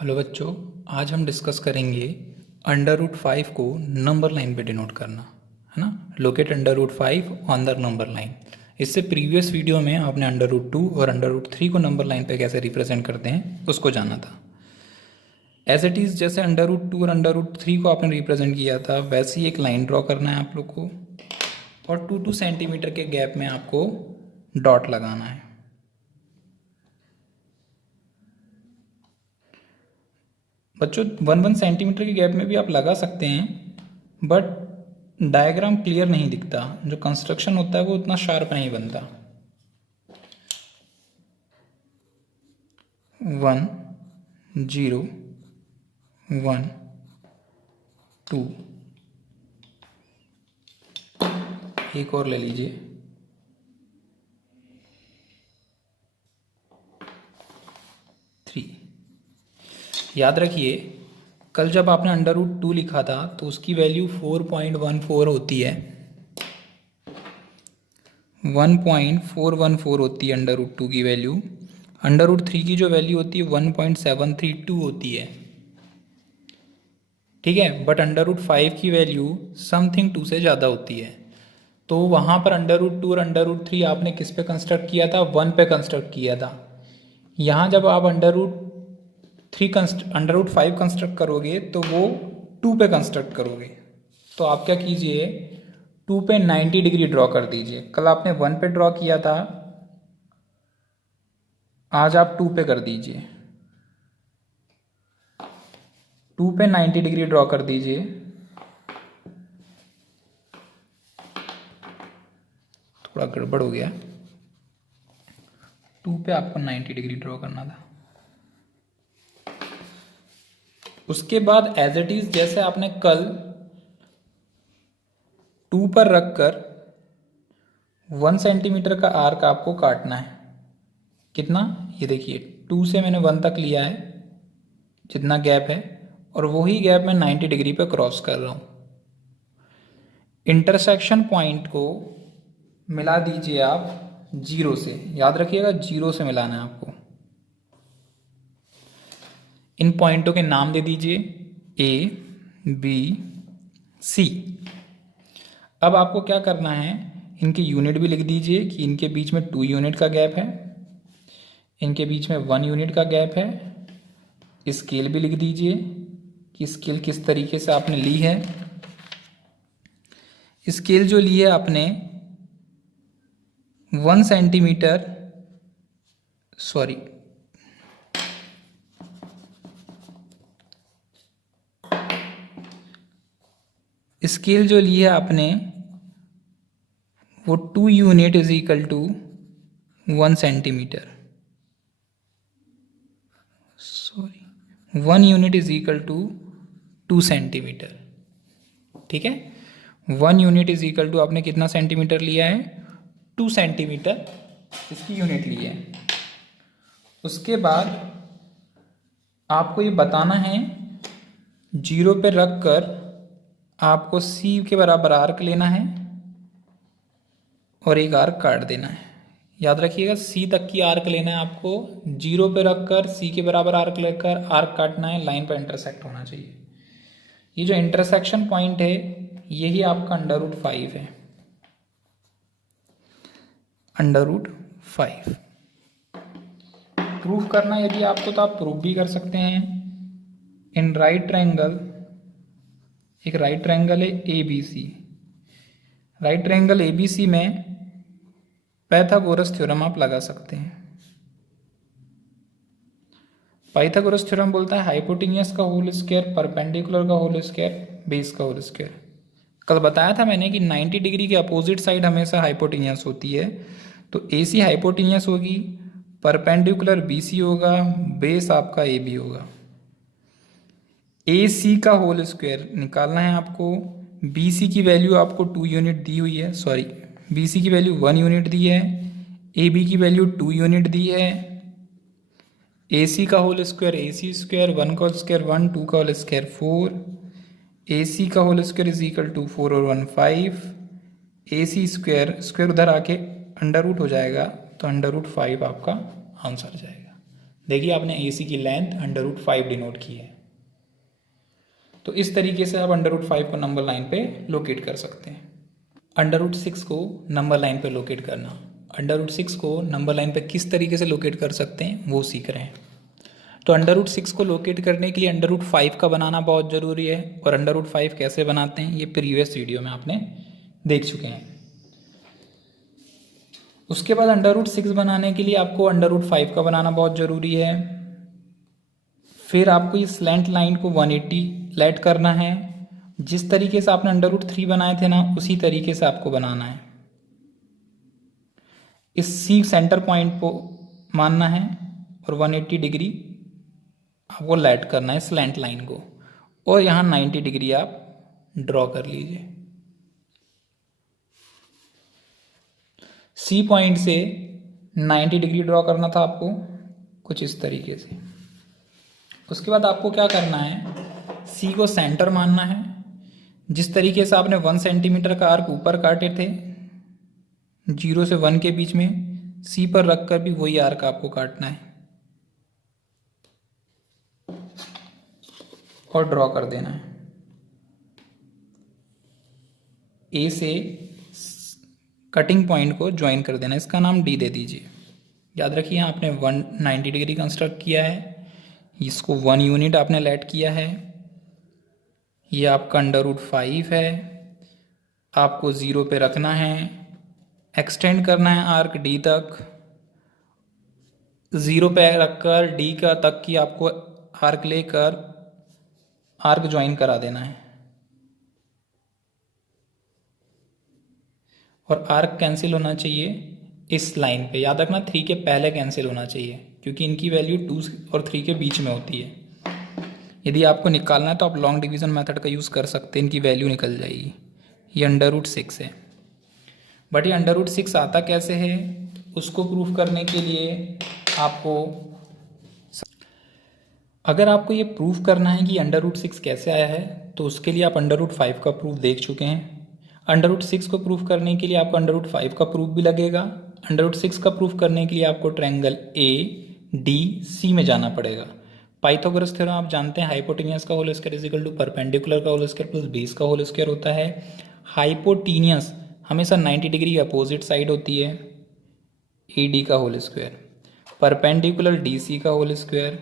Hello बच्चों, आज हम डिस्कस करेंगे अंडर रूट 5 को नंबर लाइन पे डिनोट करना, है ना। Locate under root 5 on the number line. इससे प्रीवियस वीडियो में आपने अंडर रूट 2 और अंडर रूट 3 को नंबर लाइन पे कैसे रिप्रेजेंट करते हैं उसको जाना था। एज इट इज़ जैसे अंडर रूट 2 और अंडर रूट 3 को आपने रिप्रेजेंट किया था, वैसे ही एक लाइन ड्रॉ करना है आप लोग को और 2-2 सेंटीमीटर के गैप में आपको डॉट लगाना है। बच्चों 1-1 सेंटीमीटर के गैप में भी आप लगा सकते हैं, बट डायग्राम क्लियर नहीं दिखता, जो कंस्ट्रक्शन होता है वो उतना शार्प नहीं बनता। 1 0 1 2, एक और ले लीजिए, 3। याद रखिए, कल जब आपने अंडर रूट 2 लिखा था तो उसकी वैल्यू 4.14 होती है, 1.414 होती है अंडर रूट 2 की वैल्यू। अंडर रूट 3 की जो वैल्यू होती है 1.732 होती है, ठीक है। बट अंडर रूट 5 की वैल्यू समथिंग 2 से ज़्यादा होती है। तो वहाँ पर अंडर रूट 2 और अंडर रूट 3 आपने किस पे कंस्ट्रक्ट किया था? 1 पे कंस्ट्रक्ट किया था। यहाँ जब आप अंडर रूट 5 कंस्ट्रक्ट करोगे तो वो 2 पे कंस्ट्रक्ट करोगे। तो आप क्या कीजिए, 2 पे 90 डिग्री ड्रॉ कर दीजिए। कल आपने 1 पे ड्रॉ किया था, आज आप 2 पे कर दीजिए। 2 पे 90 डिग्री ड्रॉ कर दीजिए। थोड़ा गड़बड़ हो गया, 2 पे आपको 90 डिग्री ड्रॉ करना था। उसके बाद एज इट इज जैसे आपने कल 2 पर रखकर 1 सेंटीमीटर का आर्क आपको काटना है। कितना? ये देखिए, 2 से मैंने 1 तक लिया है जितना गैप है, और वही गैप मैं 90 डिग्री पे क्रॉस कर रहा हूँ। इंटरसेक्शन पॉइंट को मिला दीजिए आप 0 से। याद रखिएगा 0 से मिलाना है आपको। इन पॉइंटों के नाम दे दीजिए A, B, C। अब आपको क्या करना है, इनकी यूनिट भी लिख दीजिए कि इनके बीच में 2 यूनिट का गैप है, इनके बीच में 1 यूनिट का गैप है। स्केल भी लिख दीजिए कि स्केल किस तरीके से आपने ली है। स्केल जो ली है आपने 1 सेंटीमीटर, सॉरी, स्केल जो ली है आपने वो 2 unit is equal to 1 centimetre, sorry 1 unit is equal to 2 centimetre, ठीक है। 1 यूनिट इज इक्वल टू आपने कितना सेंटीमीटर लिया है? 2 सेंटीमीटर इसकी यूनिट ली है। उसके बाद आपको ये बताना है, 0 पे रख कर आपको C के बराबर आर्क लेना है और एक आर्क काट देना है। याद रखिएगा C तक की आर्क लेना है आपको, 0 पे रखकर C के बराबर आर्क लेकर आर्क काटना है, लाइन पर इंटरसेक्ट होना चाहिए। ये जो इंटरसेक्शन पॉइंट है यही आपका अंडर रूट 5 है। अंडर रूट 5 प्रूफ करना यदि आपको तो आप प्रूफ भी कर सकते हैं। इन राइट ट्रायंगल, एक राइट ट्रायंगल है ABC। राइट ट्रायंगल ABC में पाइथागोरस थ्योरम आप लगा सकते हैं। पाइथागोरस थ्योरम बोलता है हाइपोटेन्यूस का होल स्क्वायर, परपेंडिकुलर का होल स्क्वायर, बेस का होल स्क्वायर। कल बताया था मैंने कि 90 डिग्री के अपोजिट साइड हमेशा हाइपोटेन्यूस होती है। तो AC हाइपोटेन्यूस होगी, परपेंडिकुलर BC होगा, बेस आपका AB होगा। AC का होल स्क्वायर निकालना है आपको। BC की वैल्यू आपको 2 यूनिट दी हुई है, सॉरी BC की वैल्यू 1 यूनिट दी है, AB की वैल्यू 2 यूनिट दी है। AC का होल स्क्वायर AC स्क्वायर, 1 का होल स्क्वायर 1, 2 का होल स्क्वायर 4, AC का whole square is equal to 4 और 1 5। AC स्क्वायर, स्क्वायर उधर आके अंडर रूट हो जाएगा, तो अंडर रूट 5 आपका आंसर जाएगा। देखिए आपने ए सी की लेंथ √5 डिनोट की है। तो इस तरीके से आप √5 को नंबर लाइन पे लोकेट कर सकते हैं। √6 को नंबर लाइन पे लोकेट करना, √6 को नंबर लाइन पे किस तरीके से लोकेट कर सकते हैं वो सीख रहे हैं। तो √6 को लोकेट करने के लिए √5 का बनाना बहुत ज़रूरी है, और √5 कैसे बनाते हैं ये प्रीवियस वीडियो में आपने देख चुके हैं। उसके बाद √6 बनाने के लिए आपको √5 का बनाना बहुत ज़रूरी है। फिर आपको इस स्लैंट लाइन को 180 लेट करना है। जिस तरीके से आपने √3 बनाए थे ना, उसी तरीके से आपको बनाना है। इस सी सेंटर पॉइंट को मानना है और 180 डिग्री आपको लेट करना है स्लैंट लाइन को, और यहाँ 90 डिग्री आप ड्रॉ कर लीजिए। सी पॉइंट से 90 डिग्री ड्रॉ करना था आपको कुछ इस तरीके से। उसके बाद आपको क्या करना है, सी को सेंटर मानना है। जिस तरीके से आपने 1 सेंटीमीटर का आर्क ऊपर काटे थे 0 से 1 के बीच में, सी पर रखकर भी वही आर्क आपको काटना है और ड्रॉ कर देना है। ए से कटिंग पॉइंट को ज्वाइन कर देना है, इसका नाम डी दे दीजिए। याद रखिए आपने 190 डिग्री कंस्ट्रक्ट किया है, इसको 1 यूनिट आपने लेट किया है। ये आपका √5 है, आपको 0 पे रखना है, एक्सटेंड करना है आर्क डी तक। 0 पे रखकर डी का तक की आपको आर्क लेकर आर्क ज्वाइन करा देना है, और आर्क कैंसिल होना चाहिए इस लाइन पे। याद रखना 3 के पहले कैंसिल होना चाहिए, क्योंकि इनकी वैल्यू 2 और 3 के बीच में होती है। यदि आपको निकालना है तो आप लॉन्ग डिवीज़न मेथड का यूज़ कर सकते हैं, इनकी वैल्यू निकल जाएगी। ये √6 है, बट ये √6 आता कैसे है उसको प्रूफ करने के लिए आपको, अगर आपको ये प्रूफ करना है कि √6 कैसे आया है, तो उसके लिए आप √5 का प्रूफ देख चुके हैं। √6 को प्रूफ करने के लिए आपको √5 का प्रूफ भी लगेगा। √6 का प्रूफ करने के लिए आपको ट्रायंगल ADC में जाना पड़ेगा। पाइथागोरस थ्योरम आप जानते हैं, हाइपोटेनियस का whole square is equal to perpendicular का होल स्क्वायर प्लस बेस का होल स्क्वायर होता है। हाइपोटेनियस हमेशा 90 डिग्री अपोजिट साइड होती है, AD का होल स्क्वायर, परपेंडिकुलर DC का होल स्क्वायर,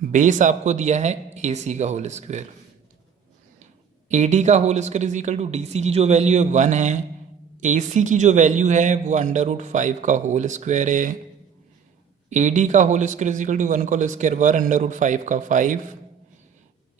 बेस आपको दिया है AC का होल स्क्वायर। AD का whole square is equal to DC की जो वैल्यू है 1 है, AC की जो वैल्यू है वो √5 का होल स्क्वायर है। AD का whole square is equal to 1 का होल स्क्वायर √5 का 5,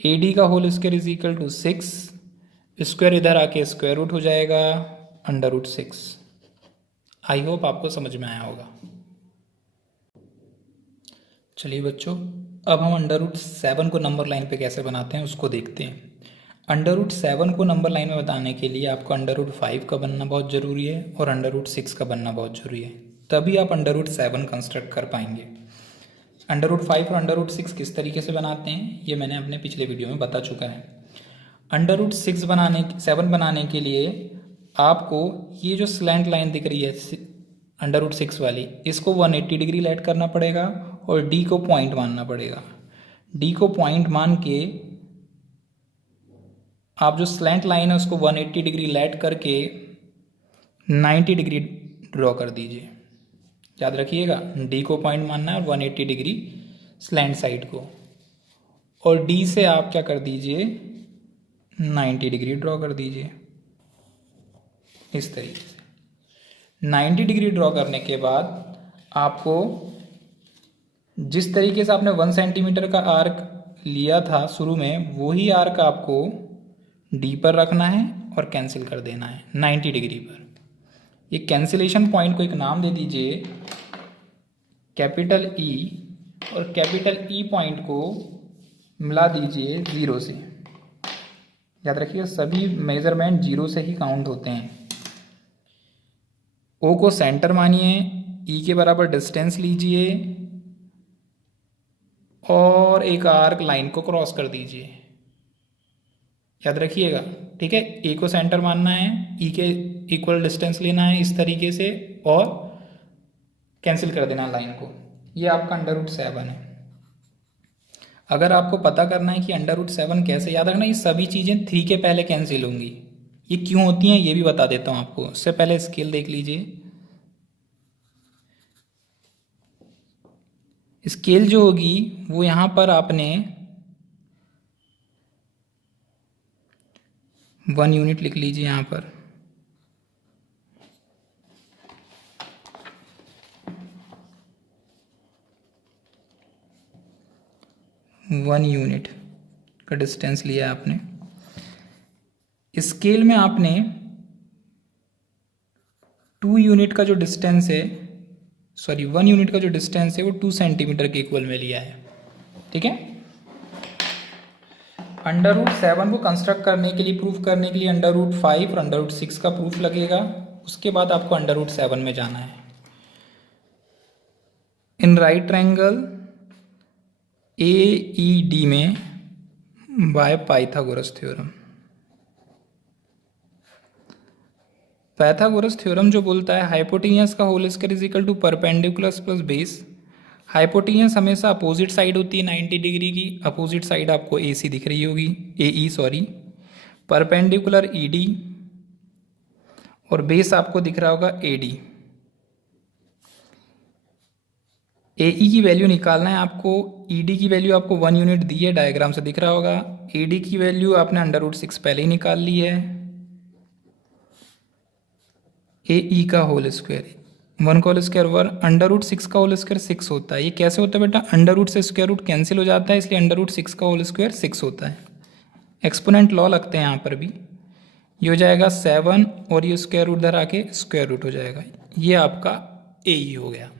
AD का whole square is equal to 6, square इधर आके स्क्वायर रूट हो जाएगा √6। आई होप आपको समझ में आया होगा। चलिए बच्चों, अब हम √7 को नंबर लाइन पे कैसे बनाते हैं उसको देखते हैं। √7 को नंबर लाइन में बताने के लिए आपको √5 का बनना बहुत ज़रूरी है और √6 का बनना बहुत ज़रूरी है, तभी आप √7 कंस्ट्रक्ट कर पाएंगे। √5 और √6 किस तरीके से बनाते हैं ये मैंने अपने पिछले वीडियो में बता चुका है। √7 बनाने के लिए आपको ये जो स्लैंट लाइन दिख रही है √6 वाली, इसको 180 डिग्री लेट करना पड़ेगा और D को पॉइंट मानना पड़ेगा। D को पॉइंट मान के आप जो स्लैंट लाइन है उसको 180 डिग्री लेट करके 90 डिग्री ड्रॉ कर दीजिए। याद रखिएगा D को पॉइंट मानना है और 180 डिग्री स्लैंट साइड को, और D से आप क्या कर दीजिए 90 डिग्री ड्रॉ कर दीजिए इस तरीके से। 90 डिग्री ड्रॉ करने के बाद आपको जिस तरीके से आपने 1 सेंटीमीटर का आर्क लिया था शुरू में, वही आर्क आपको D पर रखना है और कैंसिल कर देना है 90 डिग्री पर। ये कैंसिलेशन पॉइंट को एक नाम दे दीजिए कैपिटल E, और कैपिटल E पॉइंट को मिला दीजिए 0 से। याद रखिए सभी मेजरमेंट 0 से ही काउंट होते हैं। O को सेंटर मानिए, E के बराबर डिस्टेंस लीजिए और एक आर्क लाइन को क्रॉस कर दीजिए। याद रखिएगा, ठीक है। ए को सेंटर मानना है, ई के इक्वल डिस्टेंस लेना है इस तरीके से और कैंसिल कर देना लाइन को। ये आपका √7 है। अगर आपको पता करना है कि √7 कैसे, याद रखना ये सभी चीज़ें 3 के पहले कैंसिल होंगी। ये क्यों होती हैं ये भी बता देता हूँ आपको। उससे पहले स्केल देख लीजिए। स्केल जो होगी वो यहाँ पर आपने 1 यूनिट लिख लीजिए यहाँ पर। वन यूनिट का डिस्टेंस लिया है आपने। स्केल में आपने 2 यूनिट का जो डिस्टेंस है, सॉरी 1 यूनिट का जो डिस्टेंस है वो 2 सेंटीमीटर के इक्वल में लिया है। ठीक है। √7 को कंस्ट्रक्ट करने के लिए, प्रूफ करने के लिए √5 और √6 का प्रूफ लगेगा। उसके बाद आपको √7 में जाना है। इन राइट ट्रायंगल AED में by Pythagoras theorem. Pythagoras theorem जो बोलता है हाइपोटेनियस का whole square is equal to perpendicular plus base. Hypotenuse हमेशा अपोजिट साइड होती है 90 डिग्री की। अपोजिट साइड आपको AC दिख रही होगी, AE सॉरी। परपेंडिकुलर ED और बेस आपको दिख रहा होगा AD। AE की वैल्यू निकालना है आपको। ED की वैल्यू आपको 1 यूनिट दी है, डायग्राम से दिख रहा होगा। AD की वैल्यू आपने √6 पहले ही निकाल ली है। AE का होल स्क्वायर 1 का होल स्क्वायर 1, √6 का होल स्क्वायर 6 होता है। ये कैसे होता है बेटा, √ से स्क्वायर रूट कैंसिल हो जाता है, इसलिए √6 का होल स्क्वायर 6 होता है। एक्सपोनेंट लॉ लगते हैं यहाँ पर भी। ये हो जाएगा 7 और ये स्क्वायर रूट इधर आके स्क्वायर रूट हो जाएगा। ये आपका AE हो गया।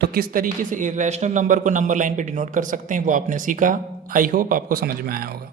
तो किस तरीके से इरेशनल नंबर को नंबर लाइन पे डिनोट कर सकते हैं वो आपने सीखा। आई होप आपको समझ में आया होगा।